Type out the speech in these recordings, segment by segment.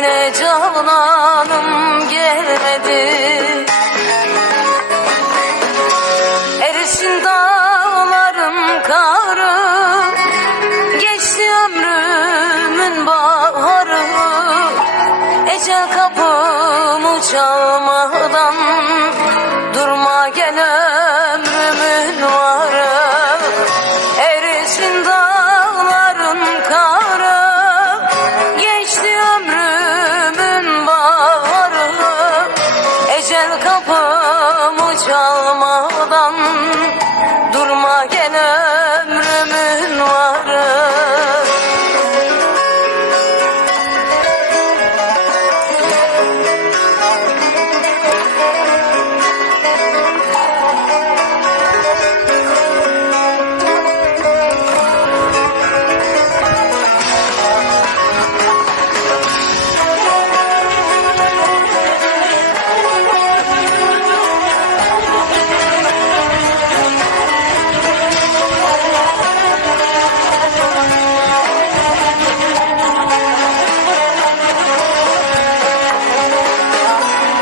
Yine cananım gelmedi. Erişin dağlarım karı Geçti ömrümün baharı. Ecel kapımı çalmadan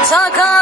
萨卡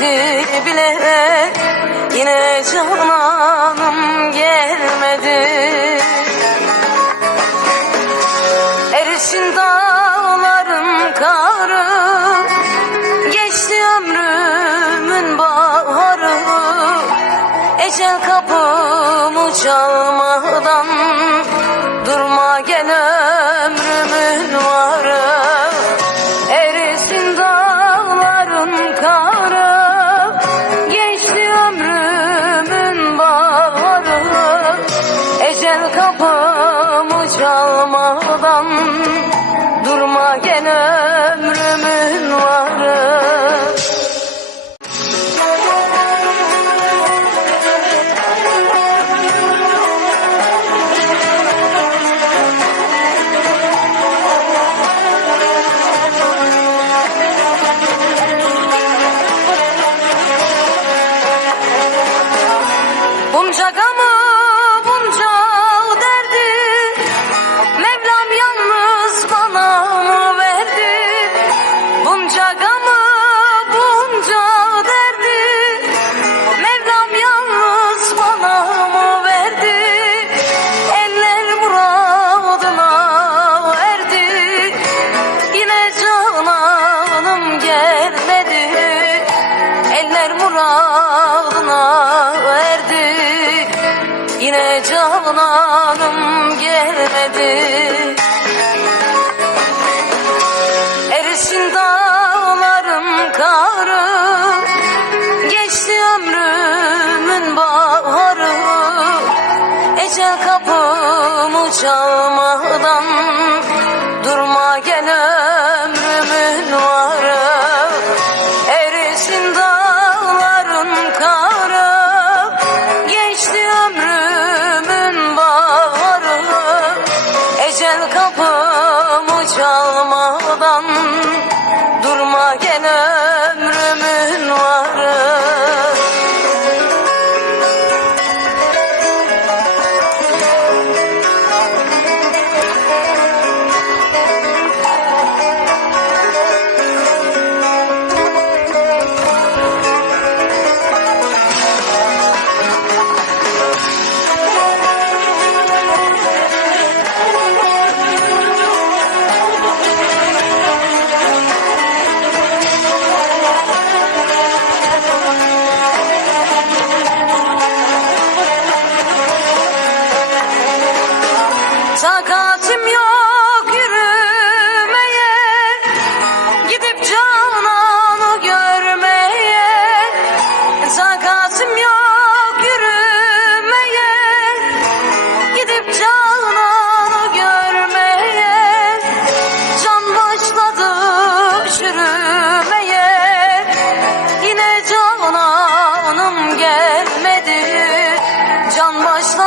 geçti bilerek yine cananım gelmedi. Erişin dağların karı. Geçti ömrümün baharı. Ecel kapımı çalmadı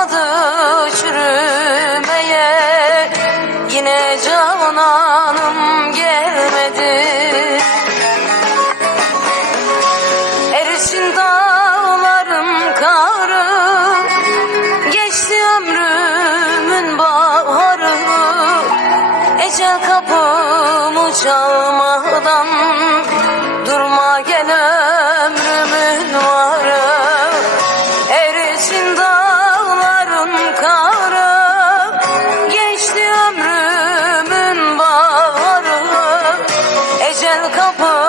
başladı çürümeye. Yine cananım gelmedi. Erisin dağlarım karı. Geçti ömrümün baharı. Ecel kapımı çalmadan couple.